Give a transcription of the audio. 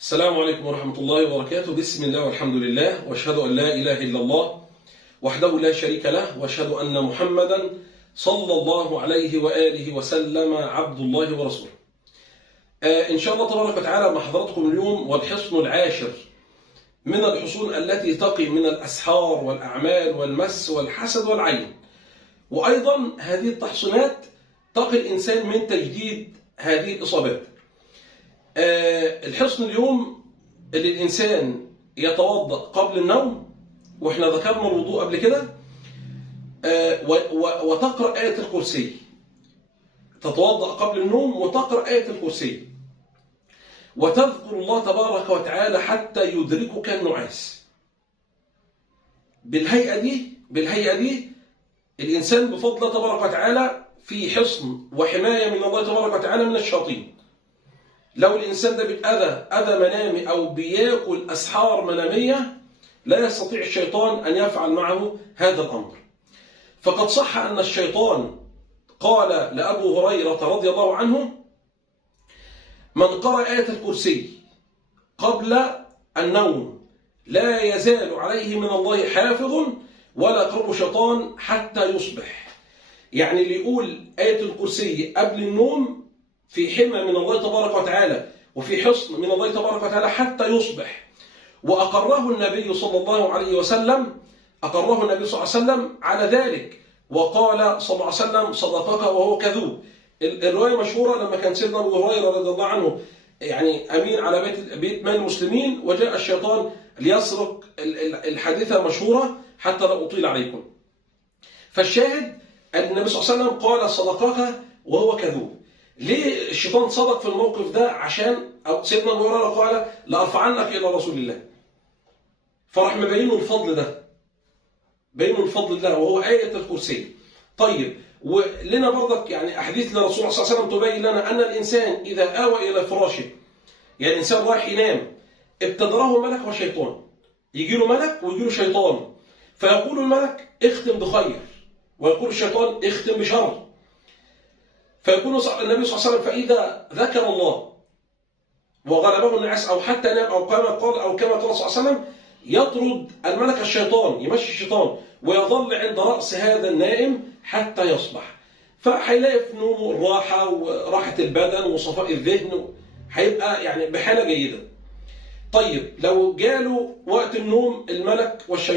السلام عليكم ورحمة الله وبركاته. بسم الله والحمد لله واشهد أن لا إله إلا الله وحده لا شريك له واشهد أن محمدا صلى الله عليه وآله وسلم عبد الله ورسوله. إن شاء الله تبارك وتعالى مع حضراتكم اليوم والحصن العاشر من الحصون التي تقي من الأسحار والأعمال والمس والحسد والعين، وأيضا هذه التحصينات تقي الإنسان من تجديد هذه الإصابات. الحصن اليوم اللي الإنسان يتوضأ قبل النوم، وإحنا ذكرنا الوضوء قبل كده، وتقرأ آية الكرسي. تتوضأ قبل النوم وتقرأ آية الكرسي وتذكر الله تبارك وتعالى حتى يدركك النعاس. بالهيئة دي الإنسان بفضل الله تبارك وتعالى في حصن وحماية من الله تبارك وتعالى من الشياطين. لو الإنسان ده بيتأذى أذى منامي أو بياكل أسحار منامية، لا يستطيع الشيطان أن يفعل معه هذا الأمر. فقد صح أن الشيطان قال لأبو هريرة رضي الله عنه: من قرأ آية الكرسي قبل النوم لا يزال عليه من الله حافظ ولا قرب شيطان حتى يصبح. يعني اللي يقول آية الكرسي قبل النوم في حمى من الله تبارك وتعالى وفي حصن من الله تبارك وتعالى حتى يصبح. وأقره النبي صلى الله عليه وسلم على ذلك، وقال صلى الله عليه وسلم: صدقك وهو كذوب. الرواية مشهورة لما كان سيدنا أبو هريرة رضي الله عنه يعني أمين على بيت مال المسلمين، وجاء الشيطان ليسرق الحادثة مشهورة حتى لا أطيل عليكم. فالشاهد أن النبي صلى الله عليه وسلم قال: صدقك وهو كذوب. ليه الشيطان صدق في الموقف ده؟ عشان سيدنا أبو هريرة قال: لأرفعنك إلى رسول الله. فراح مبينه الفضل ده، بينه الفضل ده وهو آية الكرسي. طيب، ولنا برضك يعني أحاديث للرسول صلى الله عليه وسلم تبين لنا أن الإنسان إذا آوى إلى فراشه، يعني الإنسان رايح ينام، ابتدره ملك وشيطان. يجي له ملك ويجي له شيطان، فيقول الملك: اختم بخير، ويقول الشيطان: اختم بشر. فيكون النبي صلى الله عليه وسلم فإذا ذكر الله وغلبه النعاس أو حتى نام أو كما قال صلى الله عليه وسلم، يطرد الملك الشيطان، يمشي الشيطان، ويظل عند رأس هذا النائم حتى يصبح. فهيلاقي في نومه الراحة وراحة البدن وصفاء الذهن، هيبقى يعني بحالة جيدة. طيب، لو جاله وقت النوم الملك والشيطان